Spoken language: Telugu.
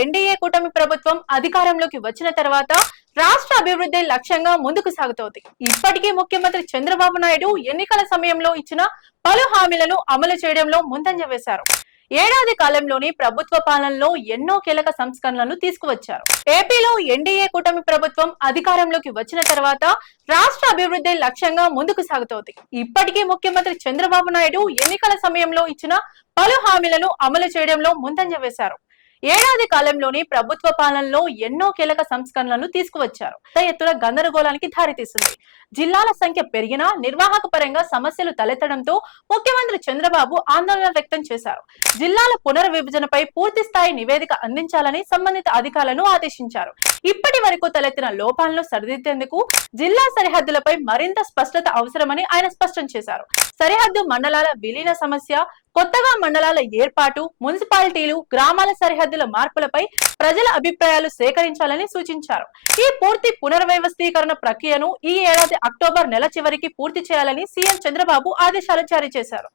ఎన్డీఏ కూటమి ప్రభుత్వం అధికారంలోకి వచ్చిన తర్వాత రాష్ట్ర అభివృద్ధి లక్ష్యంగా ముందుకు సాగుతోంది. ఇప్పటికే ముఖ్యమంత్రి చంద్రబాబు నాయుడు ఎన్నికల సమయంలో ఇచ్చిన పలు హామీలను అమలు చేయడంలో ముందంజ వేశారు. ఏడాది కాలంలోని ప్రభుత్వ పాలనలో ఎన్నో కీలక సంస్కరణలను తీసుకువచ్చారు. ఏపీలో ఎన్డీఏ కూటమి ప్రభుత్వం అధికారంలోకి వచ్చిన తర్వాత రాష్ట్ర అభివృద్ధి లక్ష్యంగా ముందుకు సాగుతోంది. ఇప్పటికీ ముఖ్యమంత్రి చంద్రబాబు నాయుడు ఎన్నికల సమయంలో ఇచ్చిన పలు హామీలను అమలు చేయడంలో ముందంజ వేశారు. ఏడాది కాలంలోని ప్రభుత్వ పాలనలో ఎన్నో కీలక సంస్కరణలను తీసుకువచ్చారు. పెద్ద ఎత్తున గందరగోళానికి దారితీసింది. జిల్లాల సంఖ్య పెరిగినా నిర్వాహక పరంగా సమస్యలు తలెత్తడంతో ముఖ్యమంత్రి చంద్రబాబు ఆందోళన వ్యక్తం చేశారు. జిల్లాల పునర్విభజనపై పూర్తి స్థాయి నివేదిక అందించాలని సంబంధిత అధికారులను ఆదేశించారు. ఇప్పటి వరకు తలెత్తిన లోపాలను సరిదిద్దేందుకు జిల్లా సరిహద్దులపై మరింత స్పష్టత అవసరమని ఆయన స్పష్టం చేశారు. సరిహద్దు మండలాల విలీన సమస్య కొత్తగా మండలాల ఏర్పాటు మున్సిపాలిటీలు గ్రామాల సరిహద్దుల మార్పులపై ప్రజల అభిప్రాయాలు సేకరించాలని సూచించారు. ఈ పూర్తి పునర్వ్యవస్థీకరణ ప్రక్రియను ఈ ఏడాది అక్టోబర్ నెల చివరికి పూర్తి చేయాలని సీఎం చంద్రబాబు ఆదేశాలు జారీ చేశారు.